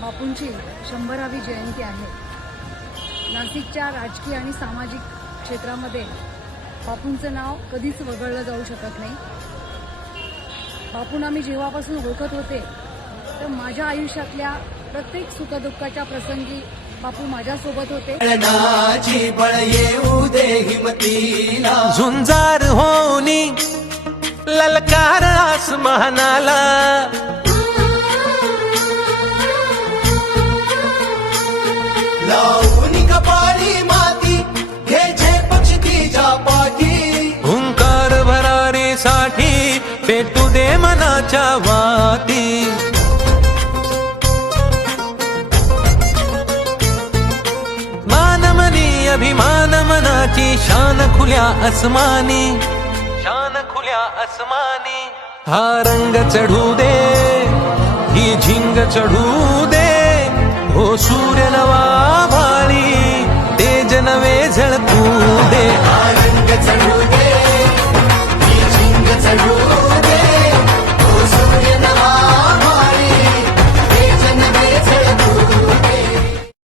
शंभरावी जयंती आहे. नाशिकच्या राजकीय आणि सामाजिक क्षेत्रामध्ये बापूंचं नाव कधीच वगळलं जाऊ शकत नाही. बापूंना मी जेव्हापासून ओळखत होते तर माझ्या आयुष्यातल्या प्रत्येक सुखदुःखाच्या प्रसंगी बापू माझ्यासोबत होते. नाची बळ येऊ दे हिमतीला. झुंजार होनी ललकार आसमानाला. लावून कपाळी माती घ्यायचे पक्षी तिच्या पाठी हुंकार भरारीसाठी पेटू दे मनाच्या वाती मानमनी अभिमान मनाची शान खुल्या अस्मानी शान खुल्या अस्मानी हा रंग चढू दे ही झिंग चढू दे हो नवे झळकू.